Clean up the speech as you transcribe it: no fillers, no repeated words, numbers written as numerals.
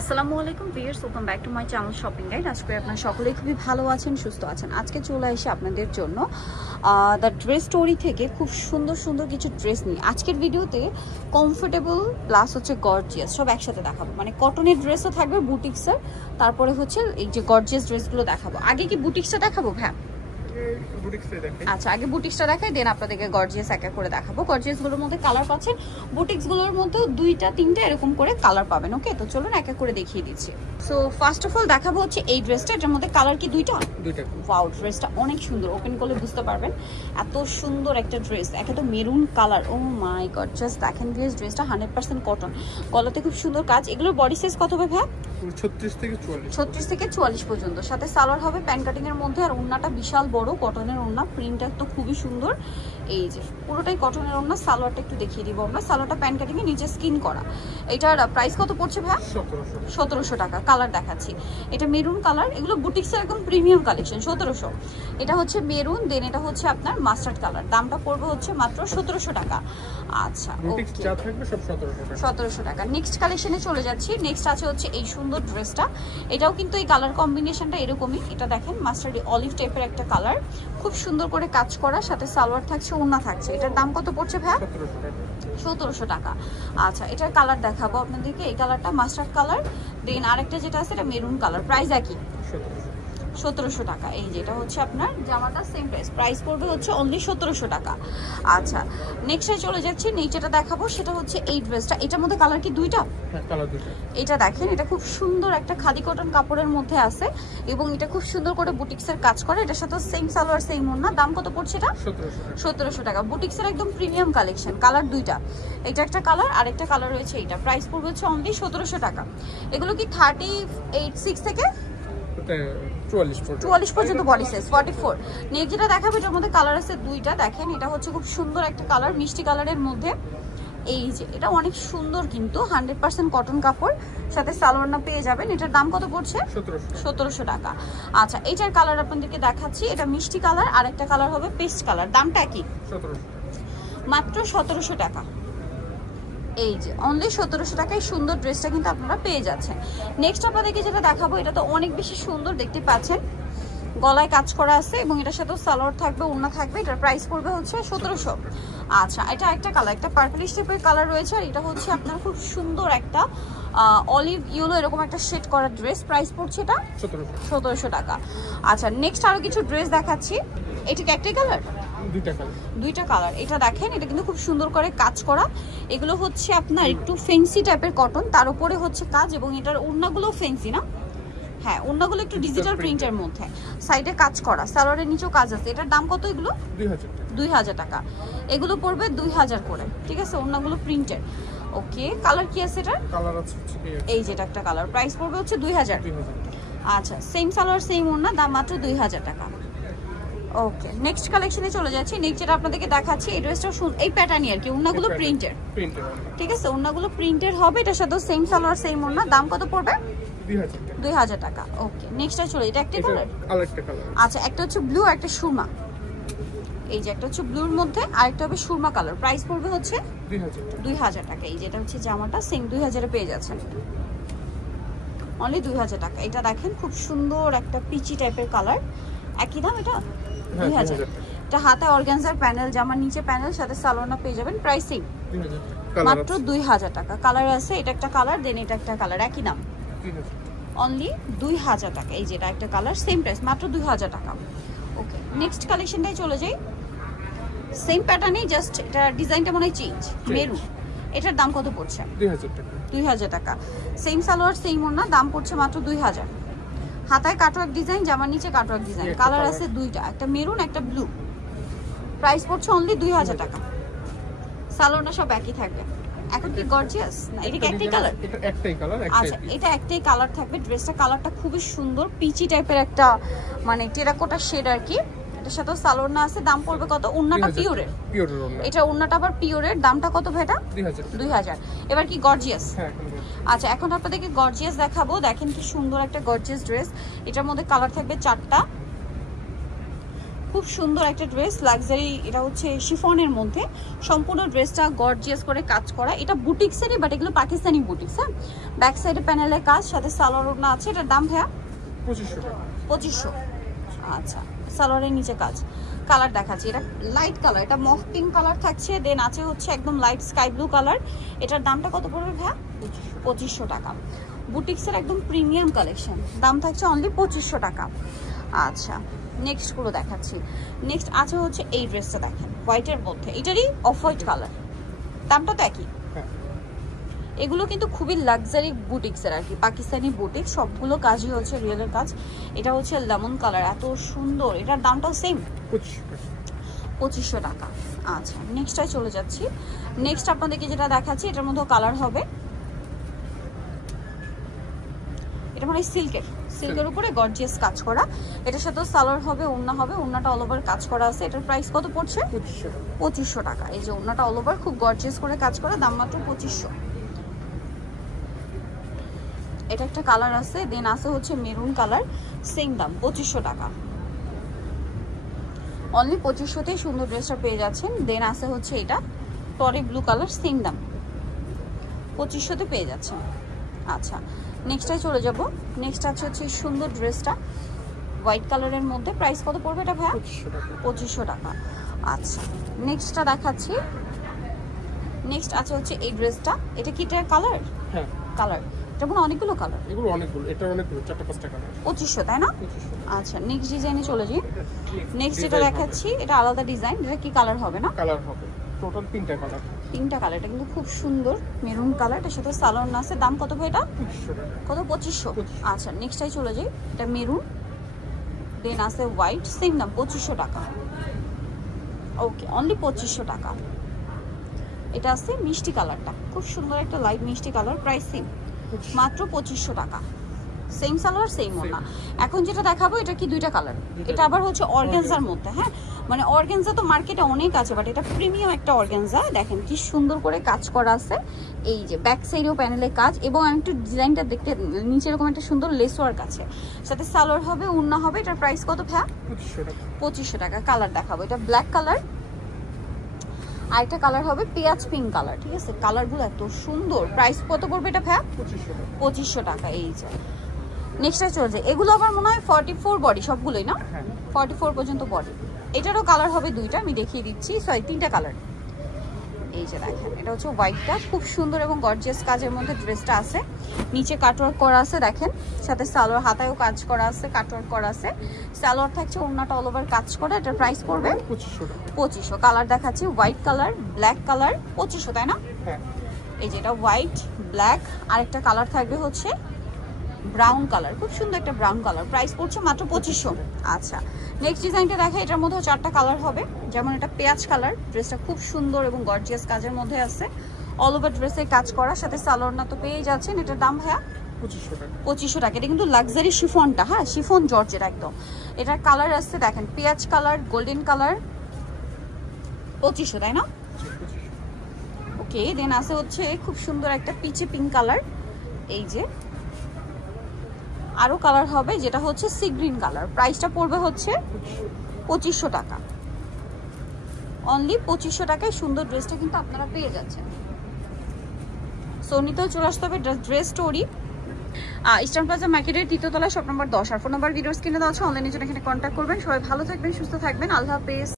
আসসালামু আলাইকুম viewers, welcome back to my channel shopping guide. আজকে আপনারা সকলেই খুবই ভালো আছেন, সুস্থ আছেন। আজকে চলে এসে আপনাদের জন্য দ্য ড্রেস স্টোরি থেকে খুব সুন্দর সুন্দর কিছু ড্রেস নিই। আজকের ভিডিওতে কমফোর্টেবল প্লাস হচ্ছে গর্জিয়াস সব একসাথে দেখাবো। মানে কটনের ড্রেসও থাকবে বুটিক্সের, তারপরে হচ্ছে এই যে গর্জিয়াস ড্রেসগুলো দেখাবো। আগে কি বুটিক্সটা দেখাবো? হ্যাঁ আচ্ছা, আগে বুটিক্সটা দেখাই, দেন আপনাদেরকে গর্জিয়াস একা করে দেখাবো। গর্জিয়াসগুলোর মধ্যে কালার পাচ্ছেন, বুটিক্সগুলোর মধ্যে দুইটা তিনটা এরকম করে কালার পাবেন। ওকে, তো চলুন একা করে দেখিয়ে দিচ্ছি। সো ফার্স্ট অফ অল দেখাবো হচ্ছে এই ড্রেসটা। এটার মধ্যে কালার কি দুইটা? ওয়াও, ড্রেসটা অনেক সুন্দর, ওপেন করলে বুঝতে পারবেন এত সুন্দর একটা ড্রেস। একে তো মেরুন কালার, ও মাই গড, জাস্ট দেখেন প্লিজ। ড্রেসটা 100% কটন, গলাতে খুব সুন্দর কাজ। এগুলোর বডি সাইজ কত হবে ভাই? 36 থেকে 44 পর্যন্ত। সাথে সালোয়ার হবে প্যান্ট কাটিং এর মধ্যে, আর ওড়নাটা বিশাল বড় কটনের ওড়না, প্রিন্টটা তো খুবই সুন্দর। এই যে পুরোটাই কটনের ওড়না, সালোয়ারটা একটু দেখিয়ে দিব আমরা। সালোয়ারটা প্যান্ট কাটিং এর নিচে স্কিন করা। এটার প্রাইস কত পড়ছে ভাই? 1700 টাকা। কালার দেখাচ্ছি, এটা মেরুন কালার। এগুলো বুটিক্সের একদম প্রিমিয়াম কালেকশন। 1700। এটা হচ্ছে মেরুন, দেন এটা হচ্ছে আপনার মাস্টার্ড কালার। দামটা পড়বে হচ্ছে মাত্র 1700 টাকা। আচ্ছা, ওকে, 1700 টাকা। নেক্সট কালেকশনে চলে যাচ্ছি। নেক্সট আছে হচ্ছে এই সুন্দর ড্রেসটা। এটাও কিন্তু এই কালার কম্বিনেশনটা এরকমই। এটা দেখেন মাস্টার্ড অলিভ টাইপের একটা কালার, খুব সুন্দর করে কাজ করা, সাথে সালোয়ার থাকছে, ওড়না থাকছে। এটার দাম কত পড়ছে ভাই? 1700 টাকা। আচ্ছা, এটার কালার দেখাবো আপনাদেরকে। এই কালারটা মাস্টার্ড কালার, দেন আরেকটা যেটা আছে এটা মেরুন কালার। প্রাইস একই, 1700 টাকা। এই যেটা হচ্ছে আপনার জামাটা সেম প্রাইস পড়বে হচ্ছে অনলি 1700 টাকা। আচ্ছা, নেক্সটে চলে যাচ্ছি। নিচেটা দেখাবো, সেটা হচ্ছে এই ড্রেসটা। এটার মধ্যে কালার কি দুইটা? হ্যাঁ, কালার দুইটা। এটা দেখেন, এটা খুব সুন্দর একটা খাদি কটন কাপড়ের মধ্যে আছে, এবং এটা খুব সুন্দর করে বুটিক্সের কাজ করে। এটার সাথে সেম সালোয়ার সেম ওড়না। দাম কত পড়ছে এটা? 1700 টাকা। বুটিক্সের একদম প্রিমিয়াম কালেকশন। কালার দুইটা, এটা একটা কালার আর একটা কালার রয়েছে এইটা। প্রাইস পড়বে হচ্ছে অনলি 1700 টাকা। এগুলো কি 38 থেকে 44 পর্যন্ত বডি সাইজ, 44। নেক্সট যেটা দেখাবো, এটার মধ্যে কালার আছে দুইটা। দেখেন, এটা হচ্ছে খুব সুন্দর একটা কালার, মিষ্টি কালারের মধ্যে। এই যে এটা অনেক সুন্দর, কিন্তু 100% কটন কাপড়, সাথে সালোয়ারটা পেয়ে যাবেন। এটার দাম কত পড়ছে? 1700 টাকা। আচ্ছা, এইটার কালার আপনাদেরকে দেখাচ্ছি। এটা মিষ্টি কালার, আর একটা কালার হবে পেস্ট কালার। দামটা কি? মাত্র 1700 টাকা। এই যে অনলি 1700 টাকায় সুন্দর ড্রেসটা কিন্তু আপনারা পেয়ে যাচ্ছেন। নেক্সট আপনাদেরকে যেটা দেখাবো, এটা তো অনেক বেশি সুন্দর, দেখতে পাচ্ছেন গলায় কাজ করা আছে, এবং এটার সাথে সালোয়ার থাকবে, ওড়না থাকবে। এটার প্রাইস পড়বে হচ্ছে 1700। আচ্ছা, এটা একটা কালার, একটা পার্পলিশ টাইপের কালার রয়েছে, আর এটা হচ্ছে আপনার খুব সুন্দর একটা অলিভ ইয়েলো এরকম একটা শেড করা ড্রেস। প্রাইস পড়ছে এটা 1700 টাকা। আচ্ছা, নেক্সট আরো কিছু ড্রেস দেখাচ্ছি। এটা কি একটাই কালার? দুইটা কালার। এটা দেখেন, এটা কিন্তু খুব সুন্দর করে কাজ করা। এগুলো হচ্ছে আপনার একটু ফেন্সি টাইপের কটন, তার উপরে হচ্ছে কাজ, এবং এটার ওড়নাগুলো ফেন্সি না? হ্যাঁ, ওড়নাগুলো একটু ডিজিটাল প্রিন্টের মধ্যে, সাইডে কাজ করা, সালোয়ারের নিচেও কাজ আছে। এটার দাম কত? এগুলো 2000 টাকা। এগুলো পড়বে 2000 করে, ঠিক আছে? ওড়নাগুলো প্রিন্টের। ওকে, কালার কি আছে এটা? কালার আছে এই যেটা একটা কালার। প্রাইস পড়বে হচ্ছে 2000। আচ্ছা, সেম সালোয়ার সেম ওড়না, দাম মাত্র 2000 টাকা। ওকে, নেক্সট কালেকশনে চলে যাচ্ছি। নেক্সট যেটা আপনাদেরকে দেখাচ্ছি, এই ড্রেসটা এই প্যাটার্নই আর কি, ওড়নাগুলো প্রিন্টের, ঠিক আছে? ওড়নাগুলো প্রিন্টের হবে, এটার সাথে সেম সালোয়ার সেম ওড়না। দাম কত পড়বে? 2000 টাকা। ওকে, নেক্সটটা চলে, এটা একটা কালার। আচ্ছা, একটা হচ্ছে ব্লু, একটা সুরমা। এই যে একটা হচ্ছে ব্লুর মধ্যে, আর একটা হবে সুরমা কালার। প্রাইস পড়বে হচ্ছে 2000 টাকা। এই যেটা হচ্ছে জামাটা, সেম 2000 এ পেয়ে যাচ্ছেন, অনলি 2000 টাকা। এটা দেখেন, খুব সুন্দর একটা পিচি টাইপের কালার, একই দাম। এটা 2000। এটা হাতে অর্গানজার প্যানেল, জামার নিচে প্যানেল, সাথে সালোয়ারটা পেয়ে যাবেন। প্রাইসিং মাত্র 2000 টাকা। কালার আছে, এটা একটা কালার, দেন এটা একটা কালার, একই দাম, অনলি 2000 টাকা। এই যেটা একটা কালার, সেম প্রাইস, মাত্র 2000 টাকা। ওকে, নেক্সট কালেকশনটাই চলে যাই। সেম প্যাটার্নেই, জাস্ট এটা ডিজাইনটা মনে হয় চেঞ্জ। মেরুন, এটার দাম কত পড়ছে? 2000 টাকা। সেম সালোয়ার সেম ওড়না, দাম পড়ছে মাত্র 2000। হাতায় কাটওয়ার্ক ডিজাইন, জামার নিচে কাটওয়ার্ক ডিজাইন। কালার আছে দুইটা, একটা মেরুন একটা ব্লু। প্রাইস পড়ছে অনলি 2000 টাকা। সালোয়ারটা সব একই থাকবে। এখন কি গর্জিয়াস না? এটা কি একটাই কালার? এটা একটাই কালার। আচ্ছা, এটা একটাই কালার থাকবে। ড্রেসটা কালারটা খুবই সুন্দর, পিচি টাইপের একটা মানে টেরাকোটা শেড আর কি। এটার সাথে সালোয়ার না আছে। দাম পড়বে কত? ওন্নাটা পিওরের, এটা ওন্নাটা আবার পিওরের। দামটা কত ভাইটা? 2000। এবার কি গর্জিয়াস? আচ্ছা, এখন আপনাদেরকে গর্জিয়াস দেখাবো। দেখেন কি সুন্দর একটা গর্জিয়াস ড্রেস। এটার মধ্যে কালার থাকবে 4টা। খুব সুন্দর একটা ড্রেস, লাক্সারি। এটা হচ্ছে শিফনের মধ্যে, সম্পূর্ণ ড্রেসটা গর্জিয়াস করে কাজ করা। এটা বুটিক্সেরই, বাট এগুলো পাকিস্তানি বুটিক্স। হ্যাঁ, ব্যাক সাইডে প্যানেলের কাজ, সাথে সালোয়ার ওড়না আছে। এটার দাম ভাইয়া 2500। আচ্ছা, সালোয়ারের নিচে কাজ। কালার দেখাচ্ছি, এটা লাইট কালার, এটা মফ পিঙ্ক কালার থাকছে। দেন আছে হচ্ছে একদম লাইট স্কাই ব্লু কালার। এটার দামটা কত পড়বে ভাইয়া? 2500 টাকা। বুটিক্সের একদম প্রিমিয়াম কালেকশন, দাম থাকছে অনলি 2500 টাকা। আচ্ছা, নেক্সট গুলো দেখাচ্ছি। নেক্সট আছে হচ্ছে এই ড্রেসটা, দেখেন হোয়াইটের মধ্যে, এটারই অফ হোয়াইট কালার, দামটা তো একই। এগুলো কিন্তু খুবই লাক্সারি বুটিক্সের আর কি, পাকিস্তানি বুটিক, সবগুলো কাজই হচ্ছে রিয়েলের কাজ। এটা হচ্ছে লেমন কালার, এত সুন্দর। এটার দামটাও সেম 2500 টাকা। আচ্ছা, নেক্সটটায় চলে যাচ্ছি। নেক্সট আপনাদেরকে যেটা দেখাচ্ছি, এটার মধ্যে কালার হবে, এটা মানে সিল্কের উপরে গর্জিয়াস কাজ করা। এটার সাথে সালোয়ার হবে, ওড়না হবে, ওড়নাটা অল ওভার কাজ করা আছে। এটার প্রাইস কত পড়ছে? 2500 টাকা। এই যে ওড়নাটা অল ওভার খুব গর্জিয়াস করে কাজ করা, দাম মাত্র 2500। এটা একটা কালার আছে, দেন আছে হচ্ছে মেরুন কালার, সেম দাম 2500 টাকা। অনলি 2500তেই সুন্দর ড্রেসটা পেয়ে যাচ্ছেন। দেন আছে হচ্ছে এটা টরি ব্লু কালার, সেম দাম 2500তে পেয়ে যাচ্ছেন। আচ্ছা, নেক্সটটায় চলে যাব। নেক্সট আছে হচ্ছে সুন্দর ড্রেসটা হোয়াইট কালারের মধ্যে, প্রাইস কত পড়বে এটা ভাইয়া? 2500 টাকা। আচ্ছা, নেক্সটটা দেখাচ্ছি। নেক্সট আছে হচ্ছে এই ড্রেসটা, এটা কি এটার কালার? হ্যাঁ, কালার। এটা মনে অনেকগুলো কালার, এগুলো অনেকগুলো, এটা অনেকগুলো, 4-5টা কালার। 2500 তাই না? আচ্ছা, নেক্সট ডিজাইনে চলে যাই। নেক্সট যেটা দেখাচ্ছি, এটা আলাদা ডিজাইন। এটা কি কালার হবে না? কালার হবে, টোটাল 3টা কালার। 3টা কালার, এটা কিন্তু খুব সুন্দর মেরুন কালার। এটার সাথে সালোয়ার না আছে। দাম কত ভাই এটা? 2500 টাকা। কত? 2500। আচ্ছা, নেক্সটটাই চলে যাই। এটা মেরুন, দেন আছে হোয়াইট, সেম দাম 2500 টাকা। ওকে, অনলি 2500 টাকা। এটা আছে মিষ্টি কালারটা, খুব সুন্দর একটা লাইট মিষ্টি কালার, প্রাইস সেম, মাত্র 2500 টাকা। সেম সালোয়ার, সেম ওড়না। এখন যেটা দেখাবো, এটা কি দুইটা কালার। এটা আবার হচ্ছে অর্গানজার মধ্যে। হ্যাঁ, মানে অর্গানজা তো মার্কেটে অনেক আছে, বাট এটা প্রিমিয়াম একটা অর্গানজা। দেখেন কি সুন্দর করে কাজ করা আছে। এই যে ব্যাক সাইডেও প্যানেলে কাজ, এবং আমি একটু ডিজাইনটা দেখতে, নিচে এরকম একটা সুন্দর লেস ওয়ার্ক আছে, সাথে সালোয়ার হবে, ওড়না হবে। এটার প্রাইস কত ভাইয়া? 2500 টাকা। কালার দেখাবো, এটা ব্ল্যাক কালার, আরেকটা কালার হবে পেঁয়াজ পিঙ্ক কালার। ঠিক আছে, কালারগুলো এত সুন্দর। প্রাইস কত পড়বে এটা ভাইয়া? 2500 টাকা। এই যে নেক্সটটা চলে যায়। এগুলো আবার মনে হয় 44 বডি, সবগুলোই না? 44 পর্যন্ত বডি। এটারও কালার হবে দুইটা, আমি দেখিয়ে দিচ্ছি। সরি, 3টা কালার। এই যে দেখেন, এটা হচ্ছে হোয়াইটটা, খুব সুন্দর এবং গর্জিয়াস কাজের মধ্যে ড্রেসটা আছে। নিচে কাটওয়ার্ক করা আছে দেখেন, সাথে সালোয়ার, হাতায়ও কাজ করা আছে, কাটওয়ার্ক করা আছে। সালোয়ার থাকছে, ওড়নাটা অল ওভার কাজ করা। এটার প্রাইস পড়বে 2500। কালার দেখাচ্ছি, হোয়াইট কালার, ব্ল্যাক কালার, 2500 তাই না? এই যে এটা হোয়াইট, ব্ল্যাক, আরেকটা কালার থাকবে হচ্ছে ব্রাউন কালার, খুব সুন্দর একটা ব্রাউন কালার। প্রাইস পড়ছে মাত্র 2500। আচ্ছা, নেক্সট ডিজাইনটা দেখা। এটার মধ্যে 4টা কালার হবে, যেমন এটা পেঁয়াজ কালার। ড্রেসটা খুব সুন্দর এবং গর্জিয়াস কাজের মধ্যে আছে, অল ওভার ড্রেসে কাজ করা, সাথে সালোয়ার না তো পেয়ে যাচ্ছেন। এটার দাম ভাইয়া 2500 টাকা। এটা কিন্তু লাক্সারি শিফনটা, হ্যাঁ, শিফন জর্জের একদম। এটার কালার আসছে দেখেন, পেঁয়াজ কালার, গোল্ডেন কালার, 2500 তাই না? ওকে, দেন আছে হচ্ছে খুব সুন্দর একটা পিচে পিঙ্ক কালার। এই যে আরো কালার হবে, যেটা হচ্ছে সি গ্রিন কালার। প্রাইসটা পড়বে হচ্ছে 2500 টাকা। অনলি 2500 টাকায় সুন্দর ড্রেসটা কিন্তু আপনারা পেয়ে যাচ্ছেন। সোনিতেও চলে আসতে হবে ড্রেস স্টোরি, ইস্টার্ন প্লাজা মার্কেটের 3য় তলায়, শপ নম্বর 10। আর ফোন নাম্বার ভিডিওর স্ক্রিনে দেওয়া আছে, অনলাইনে জন্য এখানে কন্ট্যাক্ট করবেন। সবাই ভালো থাকবেন, সুস্থ থাকবেন, আল্লাহ হাফেজ।